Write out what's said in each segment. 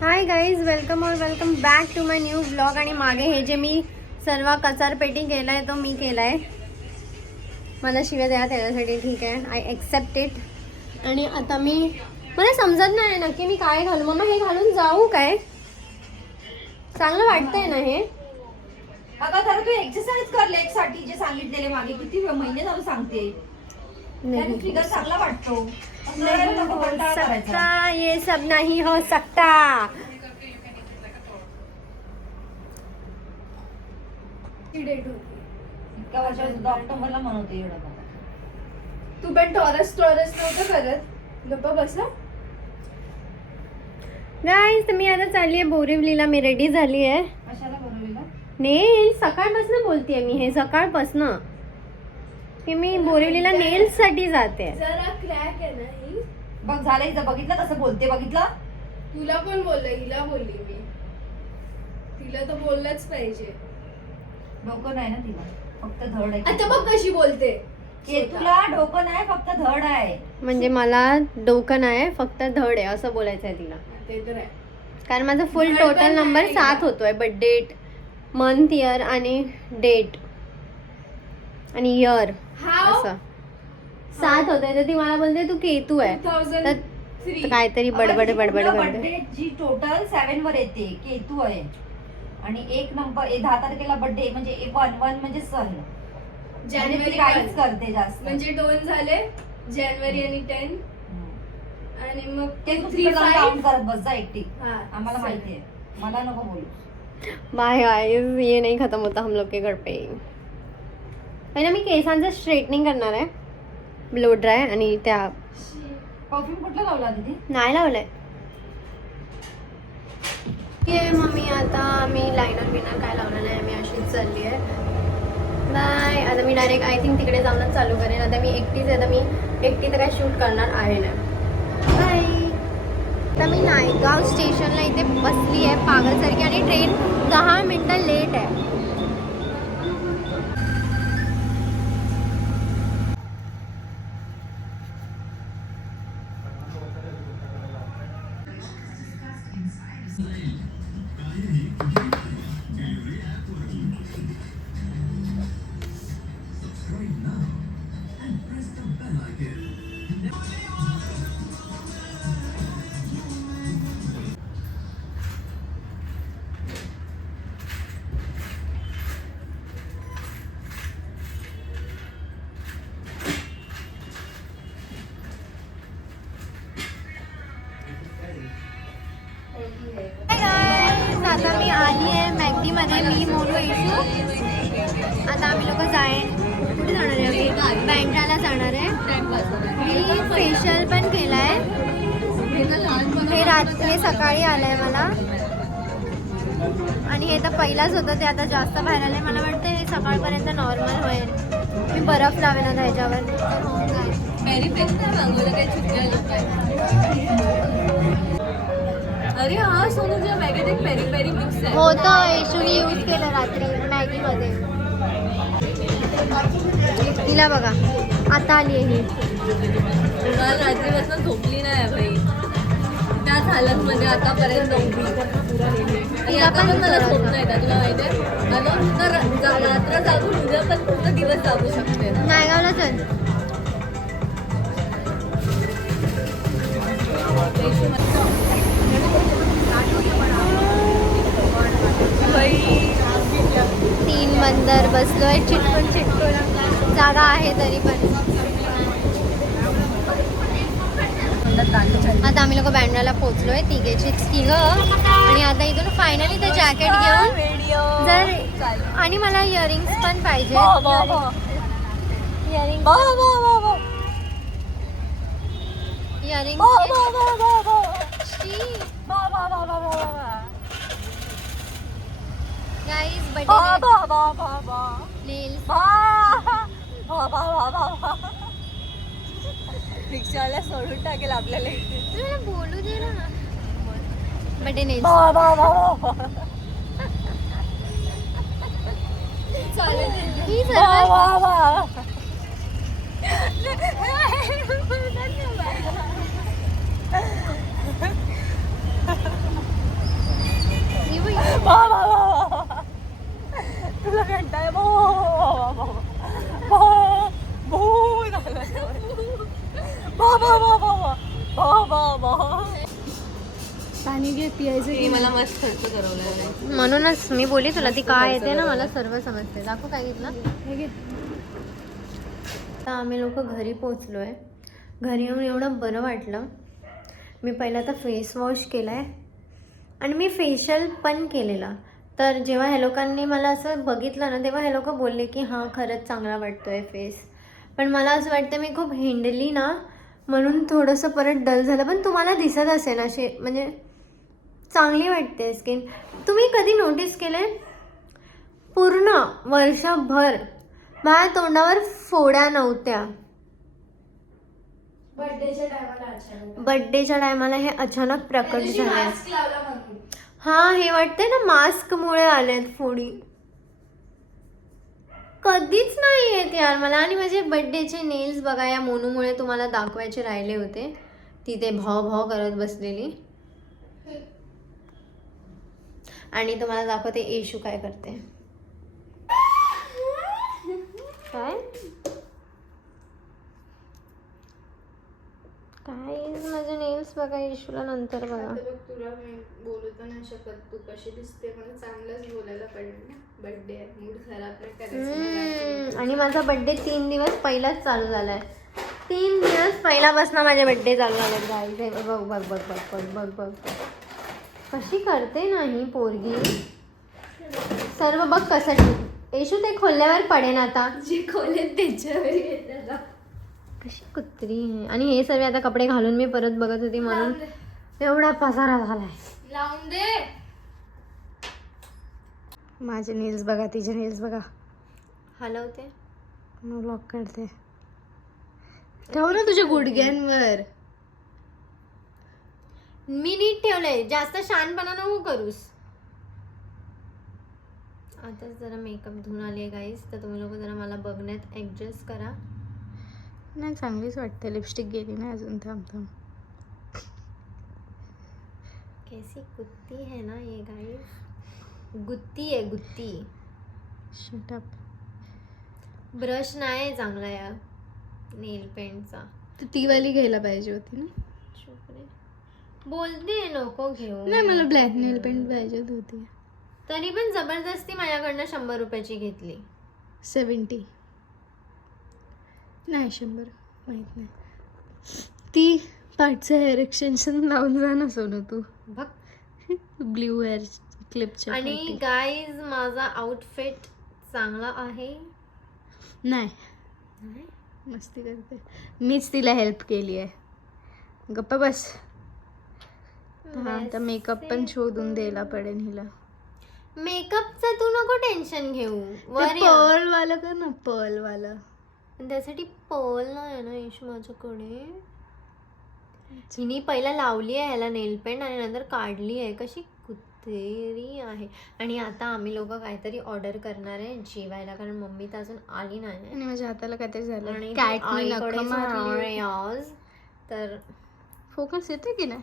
हाय guys, welcome और welcome back to my new blog. आणि मागे हे जे मी सर्व कचारपेटी केला आहे तो मी केला आहे. मला शिव्या द्या त्याच्यासाठी, ठीक आहे, आय एक्सेप्ट इट. आणि आता मला समजत नाही नक्की मी काय घालू. मम्मा हे घालून जाऊ काय? चांगलं वाटतंय ना हे? अगं जरा तू एक्सरसाइज कर लेग साठी जे सांगितलेले मागे किती महिने झाले सांगते. त्याने फिगर चांगला वाटतो. सकता ये सब नहीं हो सकता. इतका वर्षाचं डॉक्टर मला म्हणते एवढं बघा. तू पण टॉरस नव्हतं करत. गप्पा बसा. गाईज, तर मी आता चालली आहे बोरिवलीला. मी रेडी झाली आहे. कशाला बोलवलेलं? नेल्स सकाळपासून बोलतेय मी. हे सकाळपासून की मी बोरिवलीला नेल्स साठी जाते. जरा क्रॅक आहे ना ही. बघ झालं इथं, बघितलं कसं बोलते, बघितलं? तुला पण बोललं, हिला बोलली मी. तिला तर बोललंच पाहिजे. डोकं नाही ना तिला, फक्त धड आहे. आता बघ कशी बोलते. तुला डोकं नाही, फक्त धड आहे. म्हणजे मला डोकं नाही, फक्त धड आहे असं बोलायचं आहे तिला. ते तर आहे. कारण माझा फुल धड टोटल पण नंबर नाही 7 का? होतोय. बट डेट, मंथ, इयर आणि डेट आणि इयर How? असं 7 होतंय. तर ती मला बोलते तू केतू आहे. तर 2003. काहीतरी बडबड बडबड करते. बर्थडे जी टोटल 7 वर येते, केतू आहे. आणि 1 नंबर 10 तारखेला बर्थडे म्हणजे 1 म्हणजे सन. जानेवारी राईज 1. करते जास्त. म्हणजे 2 झाले, जानेवारी आणि 10. आणि मग ते 3 काउंट 5. करत बस जा एकटी. हाँ, आम्हाला सही. माहिती आहे, मला नको बोलू. बाय गाइस, ये नहीं खत्म होता हम लोग के घर पे. पहिला मी केसांचं स्ट्रेटनिंग करणार आहे, ब्लो ड्राय. आणि त्या परफ्यूम कुठला लावला दीदी? नाही लावलंय. ये मम्मी, आता मी लायनर बिनर काय लावलं नाही. मी अशीच चालली आहे. बाय. आता मी डायरेक्ट आय थिंक तिकडे जाऊनच चालू करेन. आता मी एकटीच आहे, तर मी एकटी तर काय शूट करणार आहे ना. बाय. आता मी नायगाव स्टेशनला इथे बसली आहे पागलसारखी. आणि ट्रेन 10 मिनटं लेट आहे. आता मी आली आहे मॅगडीमध्ये. मी मोनू इशू. आता आम्ही लोक कुठे जाणार आहे? बँड्राला जाणार आहे. मी फेशियल पण केलं आहे. हे सकाळी आलं आहे मला. आणि हे तर पहिलाच होतं, ते आता जास्त बाहेर आलं आहे. मला वाटतं हे सकाळपर्यंत नॉर्मल होईल. मी बर्फ लावेन आता ह्याच्यावर. अरे हा सोनूच्या बॅगेत एक पेरी पेरी मिक्स आहे. हो, तर येशूने यूज केलं रात्री मॅगीमध्ये. तिला बघा, आता आली आहे ही. काल रात्रीपासून झोपली नाही भाई. त्याच हालत मध्ये आतापर्यंत उभी. आता पण मला झोप नाही येत, तुला माहिती आहे. रात्र जागून उद्या पण पूर्ण दिवस जागू शकते. नायगावला चल. तीन बंदर बसलोय चिटकून. जागा आहे तरी पण. आता आम्ही लोक बँड्राला पोहोचलोय, तिघं. आणि आता इथून फायनली ते जॅकेट घेऊन आणि मला इयरिंग्स पण पाहिजे. गाईज, रिक्षाला सोडून टाकेल आपल्याला. तुला बोलू दे ना. बटे नेल्स. ही पाणी घे पियायचं ते मला मस्त खर्च करवलेला आहे. म्हणूनच मी बोली तुला ती काय येते ना मला सर्व समजते. दाखव काय घेतलं. हे घे. आता आम्ही लोक घरी पोचलो आहे. घरी येऊन एवढं बरं वाटलं. मी पहिला तर फेस वॉश केला आहे आणि मी फेशियल पण केलेला. तर जेव्हा ह्या लोकांनी मला असं बघितलं ना तेव्हा हे लोक बोलले की हां खरंच चांगला वाटतो आहे फेस. पण मला असं वाटतं मी खूप हिंडली ना म्हणून थोडंसं परत डल झालं. पण तुम्हाला दिसत असेल असे म्हणजे चांगली वाटते स्किन. तुम्ही कधी नोटीस केलं आहे पूर्ण वर्षभर माझ्या तोंडावर फोड्या नव्हत्या. बड्डेच्या टायमाला हे अचानक प्रकट झाले. हां हे वाटतंय ना मास्कमुळे आलेत फोडी. कधीच नाही आहेत यार मला. आणि माझे बड्डेचे नेल्स बघा या मोनूमुळे तुम्हाला दाखवायचे राहिले होते. ती ते भाव भाव करत बसलेली. आणि तुम्हाला दाखवते येशू काय करते. काय माझे नेल्स बघा येशूला नंतर बघा. तुला मी बोलू तर नाही शकत. तू कशी दिसते मला चांगलंच बोलायला पाहिजे ना. बर्थडे आहे मूड खराब नाही करायचं. आणि माझा बड्डे 3 दिवस पहिलाच चालू झालाय. 3 दिवस पहिल्यापासून माझे बड्डे चालू झाले. गाईज बघ बघ बघ बघ बघ बघ बघ कशी करते नाही पोरगी. सर्व बघ कसं. येशू ते खोलल्यावर पडेन आता. जे खोले त्याच्यावर येतात. कशी कुत्री आहे. आणि हे सर्व आता कपडे घालून मी परत बघत होती म्हणून एवढा पसारा झालाय. लावून दे. माझे नेल्स बघा तिचे नेल्स बघा. हलवते मग लॉक करते. ठेव ना तुझ्या गुडघ्यांवर. मी नीट ठेवलंय. जास्त शानपणा नको करूस. आता जरा मेकअप धुवून आली आहे गाईस. तर तुम्ही लोक जरा मला बघण्यात ॲडजस्ट करा. नाही चांगलीच वाटते. लिपस्टिक गेली नाही अजून. थांब थांब. कैसी कुत्ती है ना ये गाइस. गुत्ती आहे गुत्ती. Shut up. ब्रश नाही चांगला या नेल पेंटचा. तू ती वाली घ्यायला पाहिजे होती ना. बोलते नको घेऊ. नाही मला ब्लॅक नेल पेंट पाहिजे होती. तरी पण जबरदस्ती माझ्याकडनं 100 रुपयाची घेतली. 70 नाही 100 माहित नाही. ती पाठचं हेअर एक्सटेन्शन लावून जा ना सोनू तू. बघ ब्ल्यू हेअर क्लिपच्या. आणि गाईज माझा आउटफिट चांगला आहे. नाही मस्ती करते. मीच तिला हेल्प केली आहे. गप्प बस. हा आता मेकअप पण शोधून द्यायला पडेल हिला. मेकअपचं तू नको टेन्शन घेऊ. पर्ल वाला कर ना. पर्ल वाला. त्यासाठी पर्ल नाही ना यश माझ्याकडे. हिने पहिला लावली आहे ह्याला नेल पेंट आणि नंतर काढली आहे. कशी कुत्तेरी आहे. आणि आता आम्ही लोक काहीतरी ऑर्डर करणार आहे जेवायला कारण मम्मी तर अजून आली नाही. आणि माझ्या हाताला काहीतरी झालं. आणि कॅटनी नखं आईकडे मारली. जाणार आहे आज. तर फोकस येते की नाही.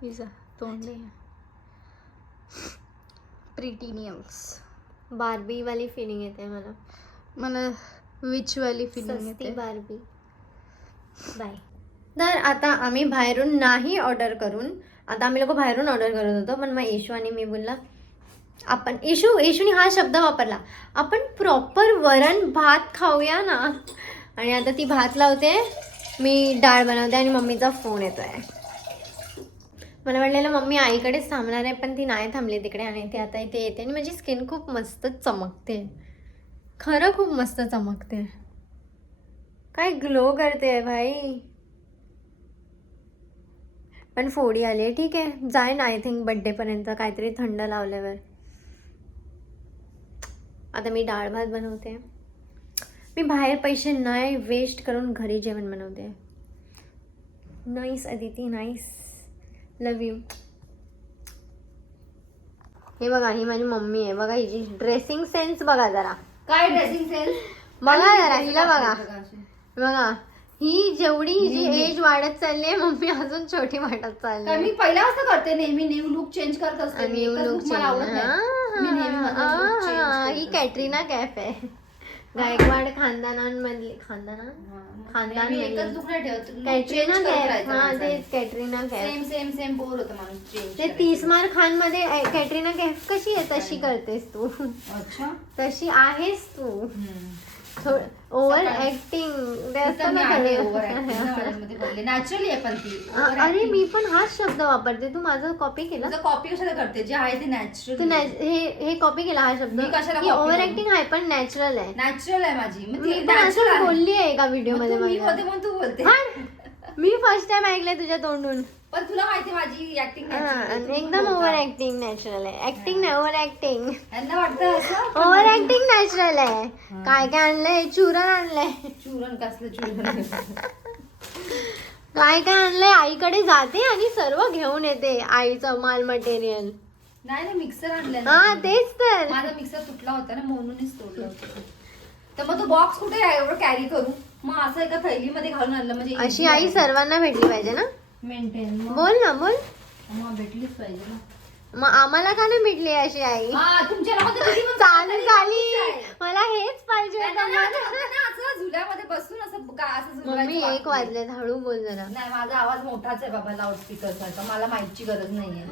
पिझ्झा तोंड प्रिटी नेल्स. बार्बी वाली फिलिंग येते मला. मला विच वाली फिलिंग सस्ती येते. बार्बी. बाय. तर आता आम्ही बाहेरून नाही ऑर्डर करून आता आम्ही लोक बाहेरून ऑर्डर करत होतो. पण मग येशू आणि मी बोलला आपण येशूने हा शब्द वापरला आपण प्रॉपर वरण भात खाऊया ना. आणि आता ती भात लावते मी डाळ बनवते आणि मम्मीचा फोन येतो आहे. मला वाटलेलं मम्मी आईकडेच थांबणार आहे पण ती नाही थांबली तिकडे. आणि ती आता इथे येते आणि माझी स्किन खूप मस्त चमकते. खरं खूप मस्त चमकते. काय ग्लो करते भाई. पण फोडी आली आहे. ठीक आहे जाईन आय थिंक बड्डेपर्यंत काहीतरी थंड लावल्यावर. आता मी डाळ भात बनवते. मी बाहेर पैसे नाही वेस्ट करून घरी जेवण बनवते. Nice Aditi nice. Love you. हे बघा ही माझी मम्मी आहे. बघा हिची ड्रेसिंग सेन्स बघा जरा. काय ड्रेसिंग सेन्स. बघा जरा हिला बघा. बघा ही जेवढी हिची एज वाढत चालली आहे मम्मी अजून छोटी वाढत चालली आहे. मी पहिला असं करते नेहमी न्यू लुक चेंज करत असते. न्यू लुक मला आवडत नाही. मी नेहमी माझा look change करते. ही कॅटरीना कॅफ आहे. गायकवाड खानदानांमधली खानदान मी एकच दुख नाही ठेवत कॅटरीना कॅफ. हा तेच कॅटरीना कॅफ. सेम बोर होतं माणूस change ते करायचं. 30 मार खान मध्ये कॅटरीना कॅफ कशी आहे तशी करतेस तू. अच्छा तशी आहेस तू. ओव्हर ऍक्टिंग नॅचरली आहे पण ती अरे मी पण हाच शब्द वापरते. तू माझं कॉपी केला. तुझं कॉपी कशाला करते जे आहे ते तू नॅचरल हे कॉपी केला हा शब्द. मी कशाला copy ओव्हर करू? ऍक्टिंग आहे पण नॅचरल आहे. नॅचरल आहे माझी मग ती पण natural असं आहे. बोलली आहे एका व्हिडिओ मग मध्ये तू मी मला. होते म्हणून तू बोलते मी फर्स्ट टाइम ऐकलंय तुझ्या तोंडून. पण तुला माहिती माझी ऍक्टिंग एकदम ओव्हर ऍक्टिंग नॅचरल आहे. ऍक्टिंग नाही ओव्हर ऍक्टिंग. यांना वाटतं असं ओव्हर ऍक्टिंग नॅचरल आहे. काय काय आणलंय चुरण आणलंय. चूरण कसलं चूरण काय काय आणलंय. आईकडे जाते आणि सर्व घेऊन येते आईचं माल मटेरियल. नाही मिक्सर आणलं हा तेच तर. माझा मिक्सर तुटला होता ना म्हणूनच तोडलं होतं. तर मग तो बॉक्स कुठे आहे एवढं कॅरी करू. मग असं एका थैलीमध्ये घालून आणलं म्हणजे अशी आई सर्वांना भेटली पाहिजे ना. मेंटेन बोल ना बोल. मग भेटलीच पाहिजे ना. मग आम्हाला का नाही भेटली अशी आई. हा तुमच्या लोकांचं किती पण चालू झाली. मला हेच पाहिजे त्यांना होतं. ना असं झुल्यामध्ये बसून असं असं मम्मी झुलायचं 1 वाजलेत हळू बोल जरा. नाही माझा आवाज मोठाच आहे बाबा लाऊडस्पीकर सारखा मला माहितीची गरज नाहीये.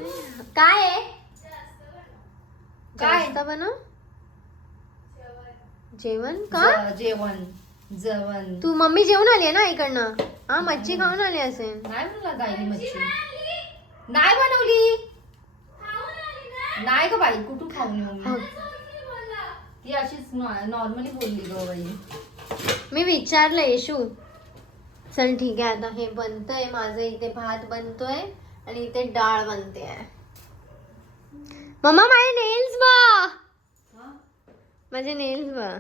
काय आहे काय? जास्त बनव. जेवण का जेवण तू मम्मी जेवण आली आहे ना इकडनं. हा मच्छी खाऊन आली असेल. नाही म्हणला गायली मच्छी नाही बनवली नाही ग बाई कुठून खाऊन येऊ मी. ती अशीच नॉर्मली बोलली ग बाई. मी विचारलं येशू. चल ठीक आहे आता हे बनतंय माझं. इथे भात बनतोय आणि इथे डाळ बनते आहे. मम्मा माझे नेल्स बा. माझे नेल्स बा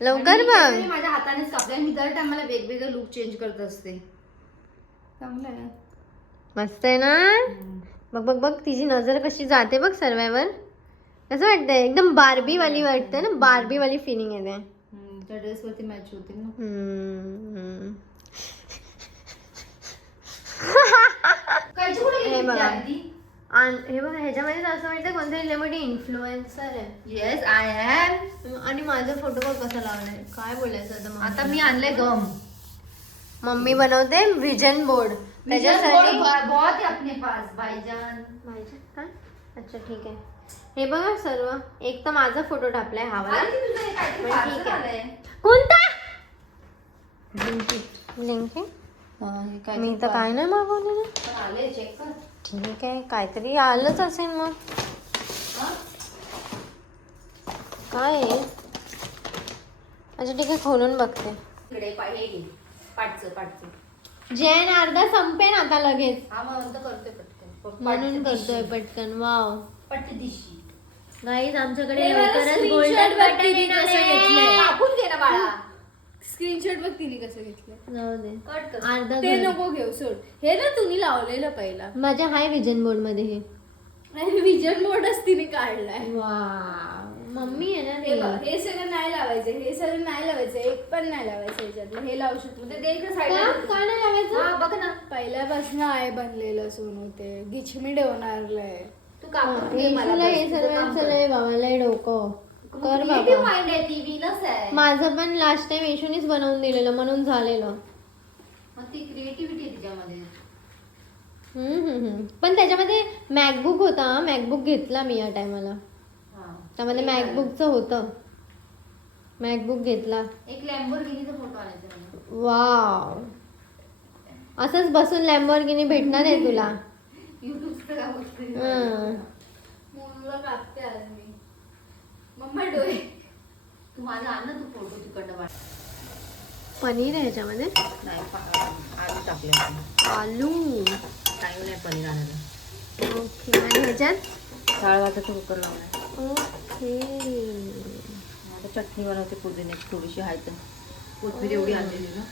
लवकर बघ. मी माझ्या हातानेच कापले आणि मी दर टाइमला वेगवेगळे लुक चेंज करत असते. चांगलं आहे मस्त आहे ना. बघ बघ बघ तिची नजर कशी जाते बघ सर्वांवर. कसं वाटतंय एकदम बार्बी वाली वाटते ना. बार्बी वाली फिलिंग येते. त्या ड्रेस वरती मॅच होते ना. कायची कुठे हे गेली बघा. ती? हे बघ ह्याच्यामध्ये असं वाटतं कोणतरी लय मोठी इन्फ्लुएन्सर आहे. Yes I am. आणि माझा फोटो बघ कसा लावलाय. काय बोलायचं आता मग. आता मी आणलंय गम. मम्मी बनवते विजन बोर्ड. त्याच्यासाठी बहुत है अपने पास भाईजान. काय अच्छा ठीक आहे. हे बघा सर्व. एक तर माझा फोटो टाकलाय हा वाला. अरे तुझं हे काहीतरी पण parcel ठीक आहे. आलंय. कोणता लिंक हे मी तर काय नाही मागवलेलं. पण आलंय चेक कर. ठीक आहे काहीतरी आलंच असेल मग. काय आहे अच्छा ठीक आहे खोलून बघते. इकडे हे घे पाटचं जैन अर्धा संपेन आता लगेच. हा मग म्हणतो करतोय पटकन म्हणून करतोय पटकन. वाव पट्टी दिशी गाईज आमच्याकडे हे मला लवकरच screenshot गोल्डन बघ बटन तिने येणार कसं आहे. घेतलंय. कापून घे ना बाळा. स्क्रीनशॉट बघ तिने कसं घेतलं. जाऊ दे कट कर. अर्धा ते घर. नको घेऊ सोड. हे ना तुम्ही लावलेलं पहिला माझ्या हाय विजन बोर्ड मध्ये हे. आणि विजन मोडच तिने काढलाय. वाव मम्मी आहे ना हे बघ, ते. हे सगळं नाही लावायचं. हे सगळं नाही लावायचं. एक पण नाही लावायचं याच्यातलं. हे लावू शकतो. ते देख ना का साईडला. का नाही लावायचं. हा बघ ना पहिल्यापासून आहे बनलेलं सोनू ते गिचमी ठेवणारलंय. तू कापून घे मला येशूला बस. हे तुझं काम सर्वांचं कर. लय बाबा लय डोकं कर Creative बाबा. mind आहे ती विनस आहे. माझं पण लास्ट टाइम येशूनीच बनवून दिलेलं म्हणून झालेलं. मग ती क्रिएटिव्हिटी तिच्यामध्ये. पण त्याच्यामध्ये मॅकबुक होता. मॅकबुक घेतला मी या टायमाला. हा. त्यामध्ये मॅकबुकचं होतं. मॅकबुक घेतला. एक लॅम्बोर्गिनीचा फोटो आणायचा मला. वाव असंच बसून लॅम्बोर्गिनी भेटणार आहे तुला. युट्यूब सगळ्या गोष्टी. हं. मुलगा कापते आज मी. मम्मा डोळे. तू माझा आण ना तू फोटो तिकडनं बाळ. पनीर आहे ह्याच्यामध्ये. नाही आलू टाकले आपण. आलू टाइम नाही पनीर आणायला. ओके आणि ह्याच्यात डाळवाटाचं कुकर लावलाय. ओके आता चटणी बनवते पुदिन्याची थोडीशी आहे तर कोथिंबीर एवढी आणलेली ना.